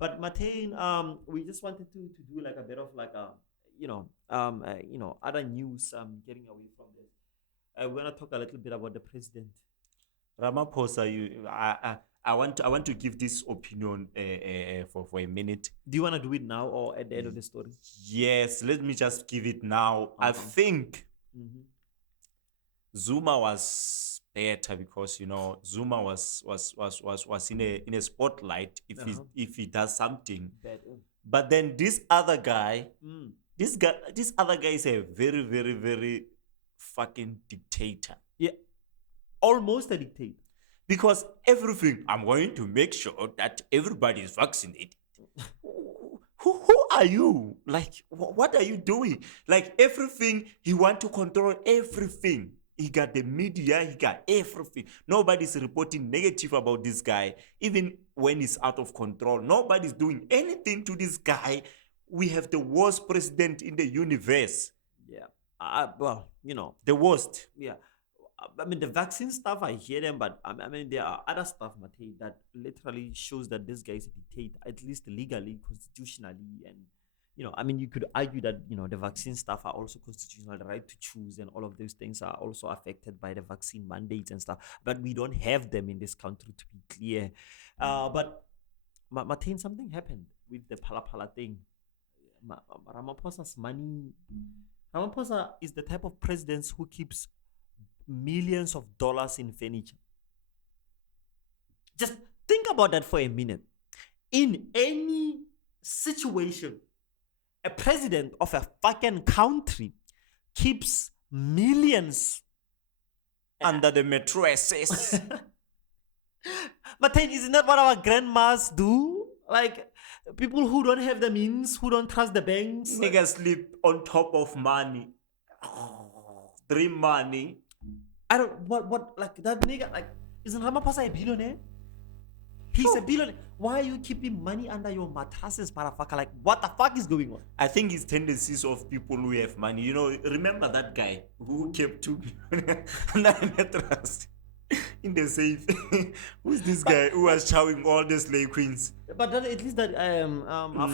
But Martin, we just wanted to do like a bit of like a, other news. Getting away from this, we're gonna talk a little bit about the president. Ramaphosa, I want to give this opinion for a minute. Do you want to do it now or at the end of the story? Yes, let me just give it now. I think Zuma was better because Zuma was in a spotlight if he does something. But then this other guy, this other guy is a very, very, very fucking dictator. Yeah, almost a dictator. Because everything, I'm going to make sure that everybody is vaccinated. Who are you? Like, what are you doing? Like, everything, he want to control everything. He got the media, he got everything. Nobody's reporting negative about this guy, even when he's out of control. Nobody's doing anything to this guy. We have the worst president in the universe. Yeah. Well, the worst. Yeah. I mean, the vaccine stuff, I hear them, but I mean, there are other stuff, Matei, that literally shows that this guy is a dictator, at least legally, constitutionally. And, I mean, you could argue that, the vaccine stuff are also constitutional, the right to choose, and all of those things are also affected by the vaccine mandates and stuff. But we don't have them in this country, to be clear. But, Matei, something happened with the Pala thing. Ramaphosa's money. Ramaphosa is the type of president who keeps millions of dollars in furniture. Just think about that for a minute. In any situation, a president of a fucking country keeps millions under the mattresses. But then, isn't that what our grandmas do? Like, people who don't have the means, who don't trust the banks. Niggas sleep on top of money. Dream money. I don't, like that nigga, like, isn't Ramaphosa a billionaire? He's a billionaire. Why are you keeping money under your mattresses, motherfucker? Like, what the fuck is going on? I think it's tendencies of people who have money. Remember that guy who kept 2 million under a mattress in the safe? Who's this guy who was chowing all the slave queens? But then at least that I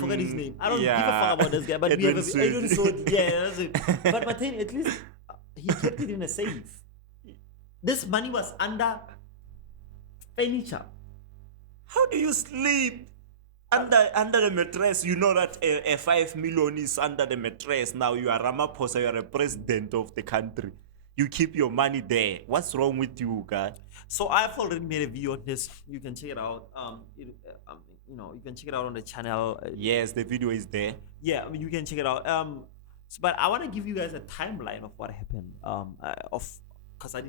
forgot his name. I don't give a fuck about this guy. But Edwin Sword. Yeah, that's it. But Martin, at least he kept it in a safe. This money was under furniture. How do you sleep under the mattress? You know that a 5 million is under the mattress. Now you are Ramaphosa, you are a president of the country. You keep your money there. What's wrong with you, God? So I've already made a video on this. You can check it out. You can check it out on the channel. Yes, the video is there. Yeah, you can check it out. But I want to give you guys a timeline of what happened. Because I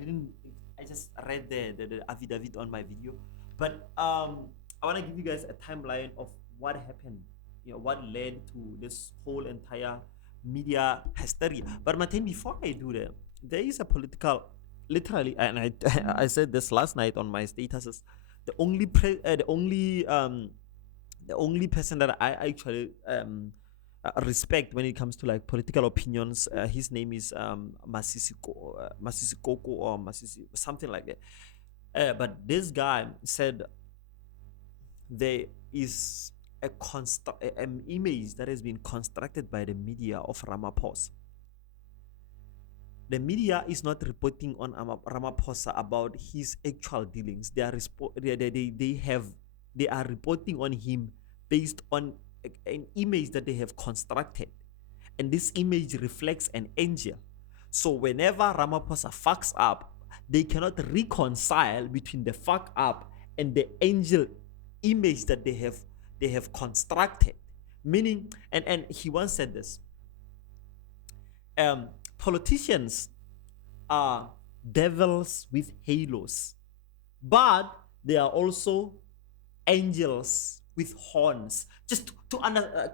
just read the affidavit on my video. But I want to give you guys a timeline of what happened, what led to this whole entire media hysteria. But Martin, before I do that, there is a political, literally, and I said this last night on my statuses, the only person that I actually respect when it comes to like political opinions, his name is Masisi Koko or Masisi, something like that. But this guy said there is an image that has been constructed by the media of Ramaphosa. The media is not reporting on Ramaphosa about his actual dealings. They are reporting on him based on an image that they have constructed, and this image reflects an angel. So whenever Ramaphosa fucks up, they cannot reconcile between the fuck up and the angel image that they have constructed. Meaning, and he once said this, politicians are devils with halos, but they are also angels with horns. Just to understand,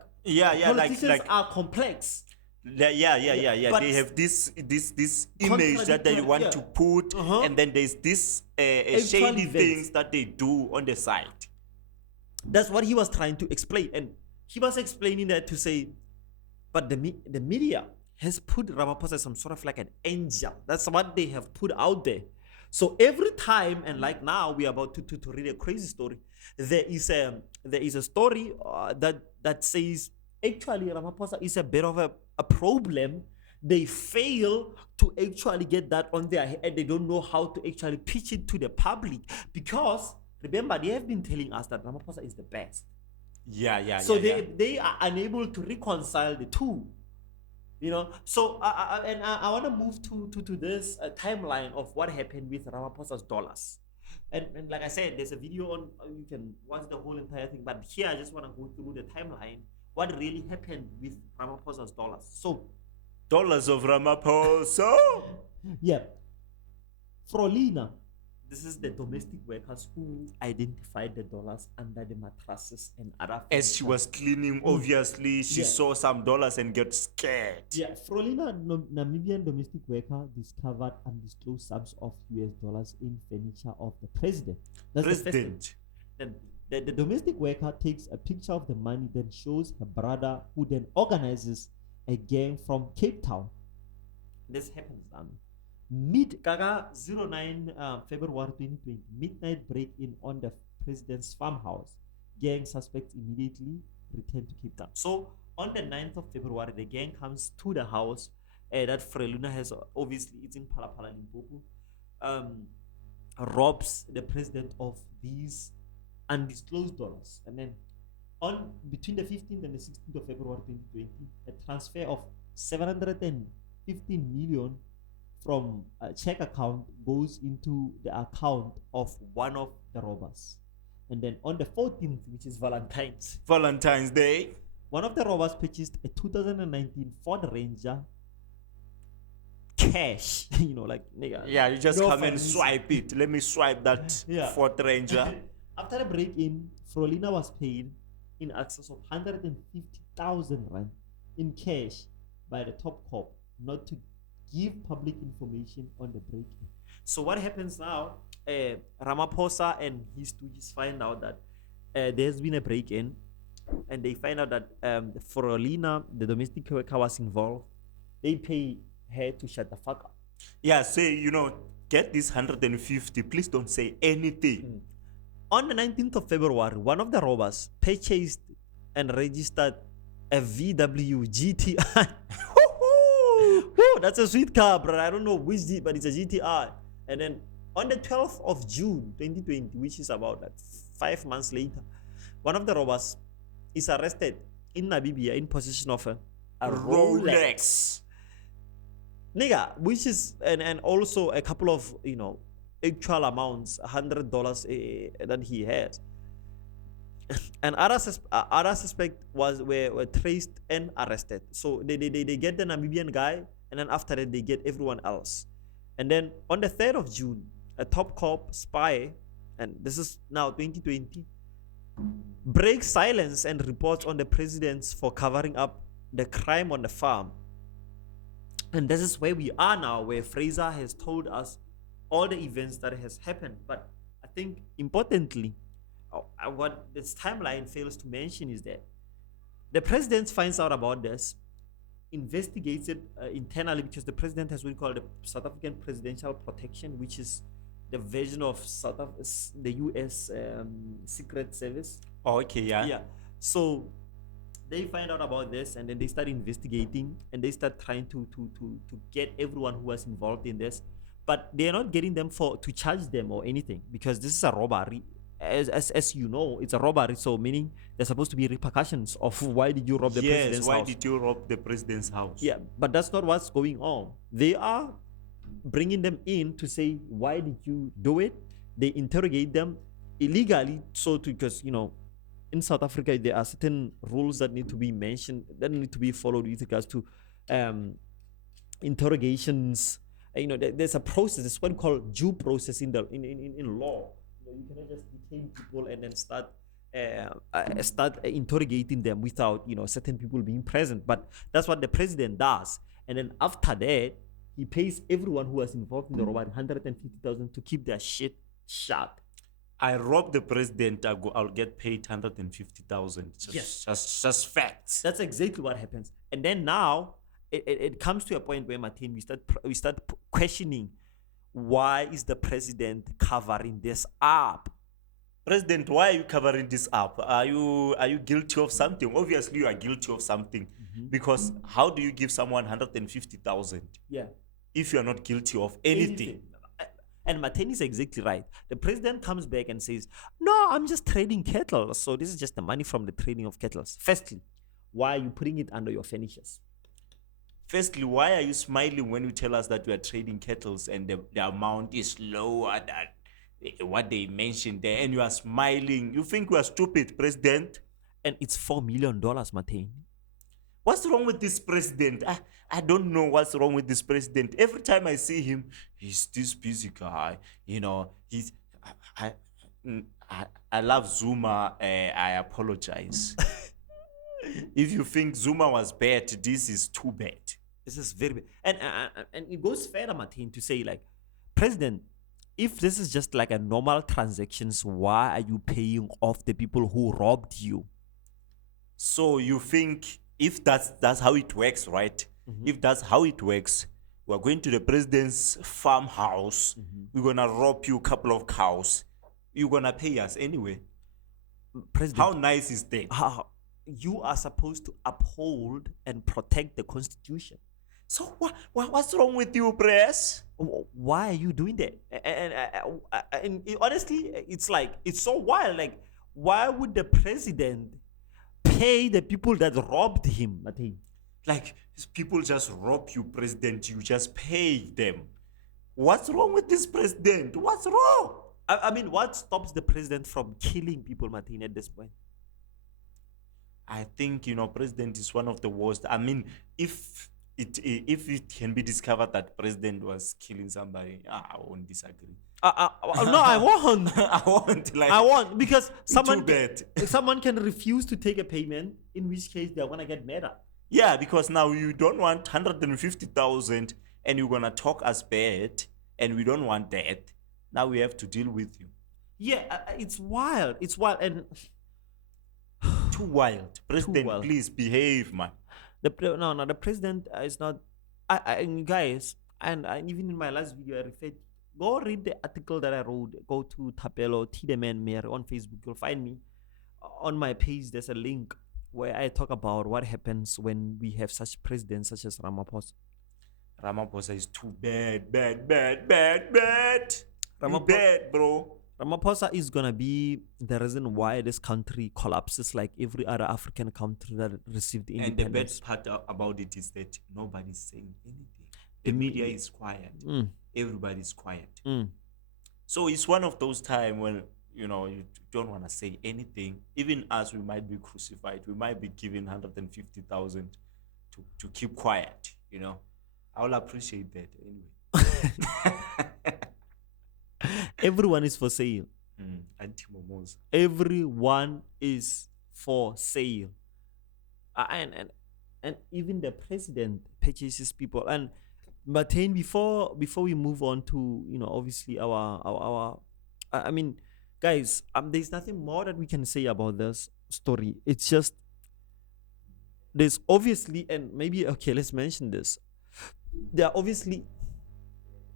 politicians are complex. Yeah. But they have this image that they want to put, and then there's this shady things that they do on the side. That's what he was trying to explain, and he was explaining that to say, but the media has put Ramaphosa as some sort of like an angel. That's what they have put out there. So every time, and like now, we are about to read a crazy story. There is there is a story that says actually Ramaphosa is a bit of a problem. They fail to actually get that on their head. They don't know how to actually pitch it to the public because remember they have been telling us that Ramaphosa is the best. So they are unable to reconcile the two. So I want to move to this timeline of what happened with Ramaphosa's dollars. And like I said, there's a video on, you can watch the whole entire thing, but here I just want to go through the timeline, what really happened with Ramaphosa's dollars. So, dollars of Ramaphosa. Yeah. Frolina, this is the domestic workers who identified the dollars under the mattresses and other things. As she was cleaning, obviously, she saw some dollars and got scared. Yeah, Frolina, Namibian domestic worker, discovered undisclosed sums of US dollars in furniture of the president. That's the first thing. Then the domestic worker takes a picture of the money, then shows her brother, who then organizes a gang from Cape Town. This happens Kaga 09 February 2020, midnight break-in on the president's farmhouse. Gang suspects immediately return to Cape Town. So on the 9th of February, the gang comes to the house that Freluna has, obviously it's in Palapala, Limpopo, robs the president of these undisclosed dollars. And then between the 15th and the 16th of February 2020, a transfer of 715 million from a check account goes into the account of one of the robbers. And then on the 14th, which is Valentine's Day, one of the robbers purchased a 2019 Ford Ranger cash. Like, nigga. Yeah, you just come and swipe it. Let me swipe that Ford Ranger. After the break-in, Frolina was paid in excess of 150,000 rand in cash by the top cop not to give public information on the break-in. So what happens now? Ramaphosa and his stooges find out that there's been a break-in, and they find out that Frolina, the domestic worker, was involved. They pay her to shut the fuck up. Yeah, say, get this 150. Please don't say anything. On the 19th of February, one of the robbers purchased and registered a VW GTI. That's a sweet car, bro. I don't know which, but it's a GTI. And then on the 12th of June 2020, which is about 5 months later, one of the robbers is arrested in Namibia in possession of a Rolex. Nigga, which is, and also a couple of, actual amounts, $100 that he has. And other suspect were traced and arrested. So they get the Namibian guy, and then after that they get everyone else. And then on the 3rd of June, a top cop spy, and this is now 2020, breaks silence and reports on the presidents for covering up the crime on the farm. And this is where we are now, where Fraser has told us all the events that has happened. But I think importantly, what this timeline fails to mention is that the president finds out about this, investigates it internally, because the president has what we call the South African Presidential Protection, which is the version of the US Secret Service. Oh, okay, yeah. So they find out about this, and then they start investigating, and they start trying to get everyone who was involved in this, but they're not getting them to charge them or anything, because this is a robbery. As you know, it's a robbery, so meaning there's supposed to be repercussions of why did you rob the president's house. Yes, why did you rob the president's house? Yeah, but that's not what's going on. They are bringing them in to say, why did you do it? They interrogate them illegally, because in South Africa there are certain rules that need to be mentioned, that need to be followed with regards to interrogations. There's a process. It's what we call due process in law. You cannot just detain people and then start interrogating them without certain people being present. But that's what the president does. And then after that, he pays everyone who was involved in the robbery 150,000 to keep their shit shut. I rob the president, I'll get paid 150,000. Yes, just facts. That's exactly what happens. And then now it comes to a point where, Martin, we start questioning, why is the president covering this up? President, why are you covering this up? Are you guilty of something? Obviously, you are guilty of something, because how do you give someone 150,000 Yeah. if you are not guilty of anything? And Mateni is exactly right. The president comes back and says, "No, I'm just trading cattle. So this is just the money from the trading of cattle." Firstly, why are you putting it under your furnitures? Firstly, why are you smiling when you tell us that we are trading kettles and the amount is lower than what they mentioned there, and you are smiling? You think we are stupid, President? And it's $4 million, Mateni. What's wrong with this president? I don't know what's wrong with this president. Every time I see him, he's this busy guy. You know, he's. I, I love Zuma. I apologize. If you think Zuma was bad, this is too bad. This is very bad. And it goes further, Martin, to say, like, President, if this is just like a normal transactions, why are you paying off the people who robbed you? So you think if that's how it works, right? If that's how it works, we're going to the president's farmhouse. We're gonna rob you a couple of cows. You're gonna pay us anyway. President, How nice is that? you are supposed to uphold and protect the Constitution. So what's wrong with you, press? Why are you doing that? And honestly, it's like, it's so wild. Like, why would the president pay the people that robbed him, Martin? Like, people just rob you, president. You just pay them. What's wrong with this president? What's wrong? I mean, what stops the president from killing people, Martin, at this point? I think, president is one of the worst. I mean, if it can be discovered that president was killing somebody, I won't disagree. No, I won't. I won't. Like, I won't, because too bad. someone can refuse to take a payment, in which case they're gonna get mad at. Yeah, because now you don't want 150,000 and you're gonna talk us bad, and we don't want that. Now we have to deal with you. Yeah, it's wild. It's wild, and Too wild. President, wild. please behave, man. the president is not. And guys, and even in my last video, I referred. Go read the article that I wrote. Go to Tapelo Tideman Mayor on Facebook. You'll find me on my page. There's a link where I talk about what happens when we have such presidents such as Ramaphosa. Ramaphosa is too bad. Ramaphosa, bad, bro. Ramaphosa is gonna be the reason why this country collapses like every other African country that received independence. And the best part about it is that nobody's saying anything. The media is quiet. Everybody's quiet. So it's one of those times when you don't want to say anything. Even us, we might be crucified. We might be given 150,000 to keep quiet. I will appreciate that anyway. Everyone is for sale. Anti-momos. Everyone is for sale. And even the president purchases people. And Martin, before we move on to obviously our I mean, guys, there's nothing more that we can say about this story. It's just there's obviously, and maybe let's mention this. There are obviously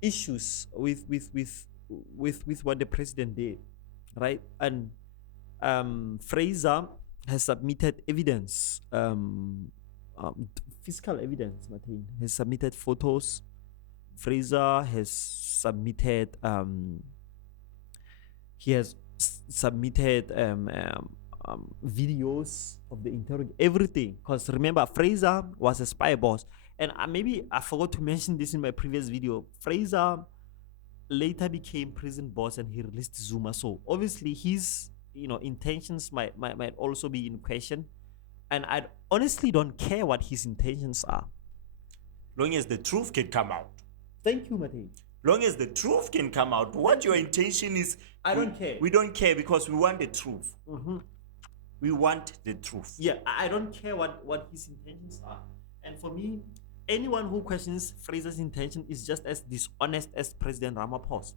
issues with what the president did, right? And Fraser has submitted evidence, physical evidence. Martin has submitted photos. Fraser has submitted videos of the interrogation, everything. Because remember, Fraser was a spy boss, and maybe I forgot to mention this in my previous video. Fraser later became prison boss, and he released Zuma. So obviously his intentions might also be in question, and I honestly don't care what his intentions are, long as the truth can come out. Thank you, Matei. Long as the truth can come out, what your intention is, I don't care. We don't care, because we want the truth. We want the truth. Yeah, I don't care what his intentions are. And for me, anyone who questions Fraser's intention is just as dishonest as President Ramaphosa.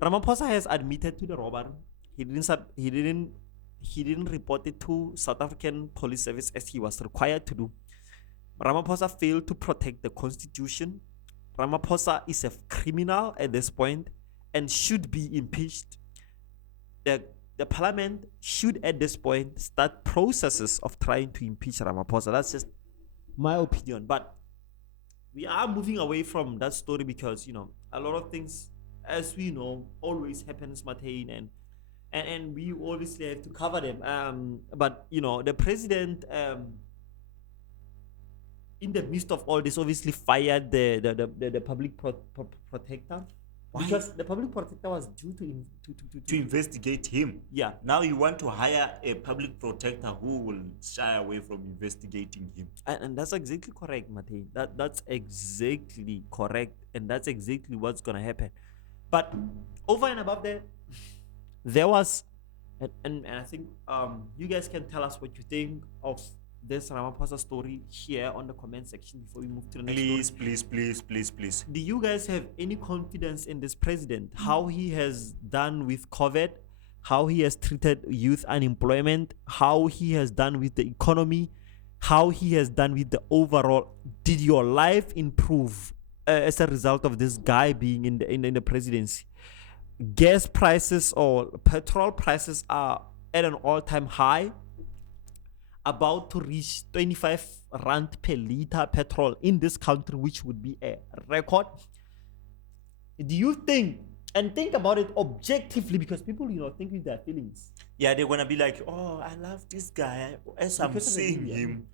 Ramaphosa has admitted to the robbery. He didn't report it to South African Police Service as he was required to do. Ramaphosa failed to protect the Constitution. Ramaphosa is a criminal at this point and should be impeached. The the parliament should at this point start processes of trying to impeach Ramaphosa. That's just my opinion. But we are moving away from that story because, a lot of things, as we know, always happens, Martin, and we obviously have to cover them. But the president, in the midst of all this, obviously fired the public protector. Why? Because the public protector was due To investigate him. Yeah. Now you want to hire a public protector who will shy away from investigating him. And that's exactly correct, Matei. That's exactly correct, and that's exactly what's gonna happen. But over and above that, there was, and I think you guys can tell us what you think of this Ramaphosa story here on the comment section before we move to the next story. Please. Do you guys have any confidence in this president? How he has done with COVID, how he has treated youth unemployment, how he has done with the economy, how he has done with the overall? Did your life improve as a result of this guy being in the presidency? Gas prices or petrol prices are at an all-time high, about to reach 25 rand per liter petrol in this country, which would be a record. Do you think, and think about it objectively, because people think with their feelings. Yeah, they're gonna be like, oh, I love this guy. As I'm Because of the seeing media. him,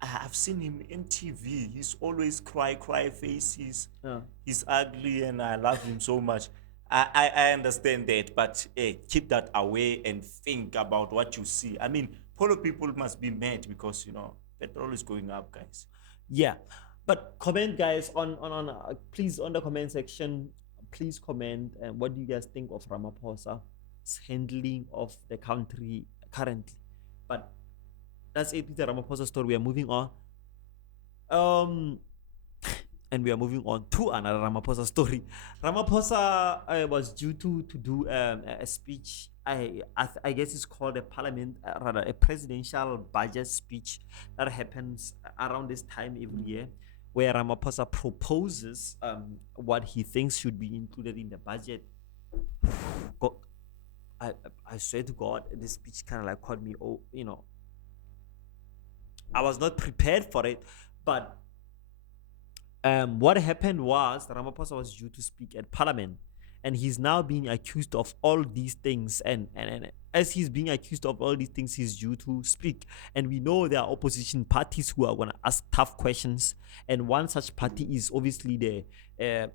I've seen him in TV. He's always cry faces. Yeah. He's ugly, and I love him so much. I understand that, but keep that away and think about what you see. I mean, Polo people must be mad because petrol is going up, guys. Yeah, but comment, guys, on please, on the comment section, please comment what do you guys think of Ramaphosa's handling of the country currently. But that's it with the Ramaphosa story. We are moving on. And we are moving on to another Ramaphosa story. Ramaphosa was due to do a speech. I guess it's called a parliament, rather a presidential budget speech that happens around this time every year, where Ramaphosa proposes what he thinks should be included in the budget. I swear to God, this speech kind of like caught me. I was not prepared for it, but what happened was Ramaphosa was due to speak at Parliament, and he's now being accused of all these things. And as he's being accused of all these things, he's due to speak. And we know there are opposition parties who are going to ask tough questions. And one such party is obviously the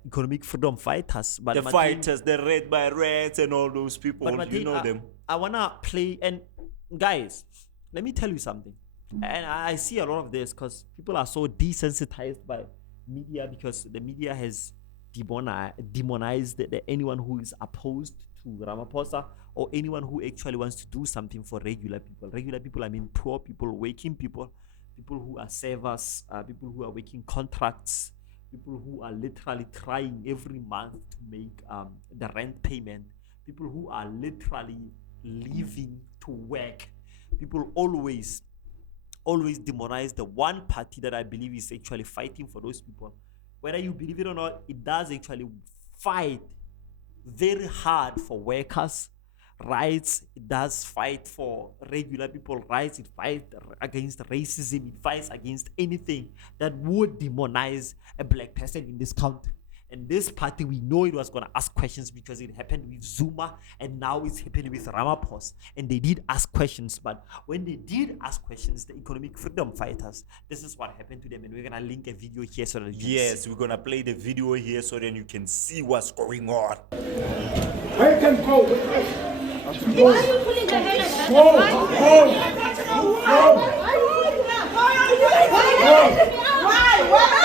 economic freedom fighters. But the fighters, the Red by Reds, and all those people, Martin, you know them. I want to play. And guys, let me tell you something. And I see a lot of this because people are so desensitized by media, because the media has demonized anyone who is opposed to Ramaphosa, or anyone who actually wants to do something for regular people. Regular people, I mean poor people, working people, people who are servers, people who are working contracts, people who are literally trying every month to make the rent payment, people who are literally living to work. People always demonize the one party that I believe is actually fighting for those people. Whether you believe it or not, it does actually fight very hard for workers' rights. It does fight for regular people rights. It fights against racism. It fights against anything that would demonize a black person in this country. And this party, we know it was going to ask questions because it happened with Zuma, and now it's happening with Ramaphosa. And they did ask questions, but when they did ask questions, the economic freedom fighters, this is what happened to them. And we're going to link a video here so that you can see. We're going to play the video here so then you can see what's going on. I can go. Why are you pulling the hair like that? Go, Why? Why are you pulling the hair like that? Why? Why?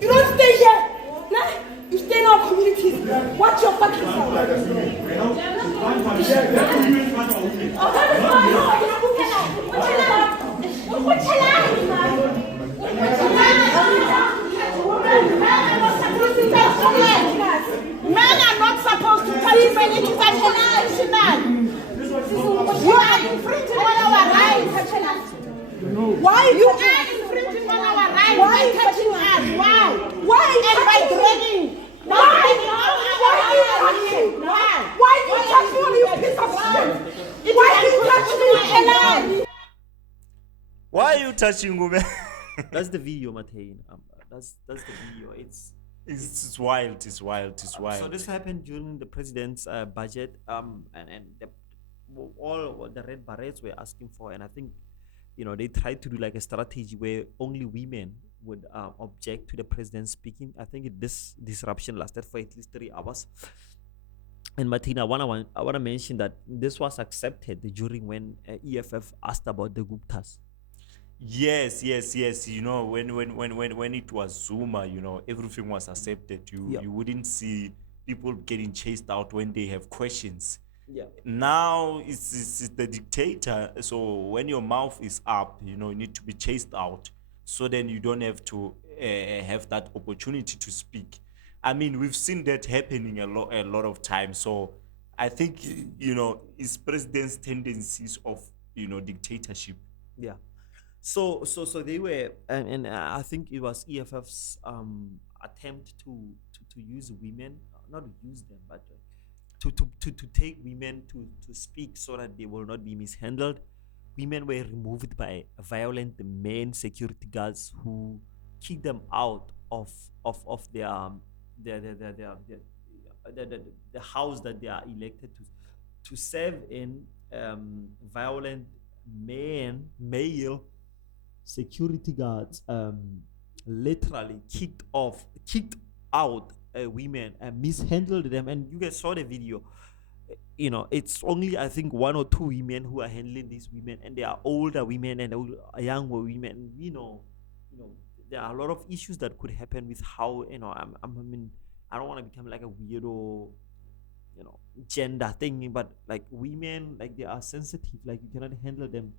You don't stay here. Nah, you stay in our communities. Watch your fucking self. Oh, that is my Why You touching are us? infringing on our rights Why by are you touching touching us. Why? Why are you And by touching me? dragging. Why? Why are you touching me? Why? Why do you touch me, you piece of shit? Why do you touch me? Why are you touching women? That's the video, Matei. That's the video. It's wild. It's wild. It's wild. So this happened during the president's budget, and all what the Red Berets were asking for, and I think, they tried to do like a strategy where only women would object to the president speaking. I think this disruption lasted for at least 3 hours. And Martina, I wanna mention that this was accepted during when EFF asked about the Guptas. Yes. When it was Zuma, everything was accepted. You wouldn't see people getting chased out when they have questions. Yeah. Now it's the dictator. So when your mouth is up, you need to be chased out. So then you don't have to have that opportunity to speak. I mean, we've seen that happening a lot of times. So I think it's president's tendencies of dictatorship. Yeah. So they were, and I think it was EFF's attempt to use women, not use them, but to take women to speak so that they will not be mishandled. Women were removed by violent men security guards who kicked them out of the house that they are elected to serve in. Violent male security guards literally kicked out women and mishandled them, and you guys saw the video. It's only, I think, 1 or 2 women who are handling these women, and they are older women and younger women. There are a lot of issues that could happen with how, I mean, I don't want to become like a weirdo, gender thing, but like women, like they are sensitive, like you cannot handle them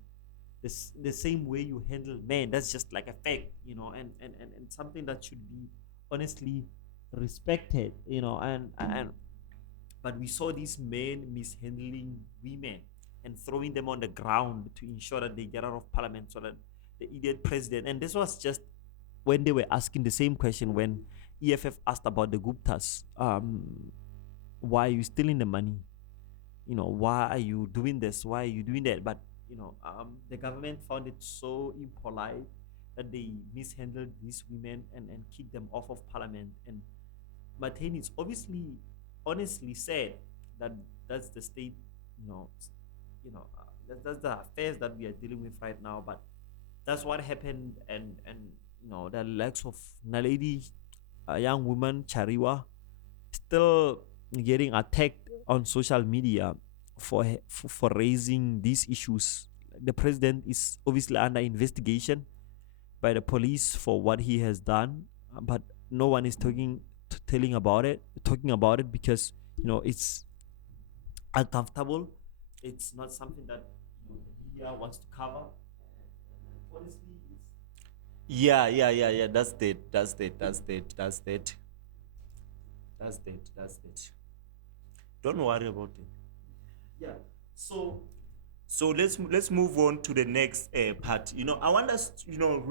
the same way you handle men. That's just like a fact, and something that should be honestly respected, and but we saw these men mishandling women and throwing them on the ground to ensure that they get out of parliament so that the idiot president. And this was just when they were asking the same question when EFF asked about the Guptas. Why are you stealing the money? Why are you doing this? Why are you doing that? But the government found it so impolite that they mishandled these women and kicked them off of parliament. And Martin is obviously honestly said that that's the state, that's the affairs that we are dealing with right now. But that's what happened, and the likes of Naledi, a young woman Chariwa, still getting attacked on social media for raising these issues. The president is obviously under investigation by the police for what he has done, but no one is talking about it because it's uncomfortable. It's not something that the media wants to cover. Honestly, Yeah. That's it. Don't worry about it. yeah. So So let's move on to the next part. I want us, really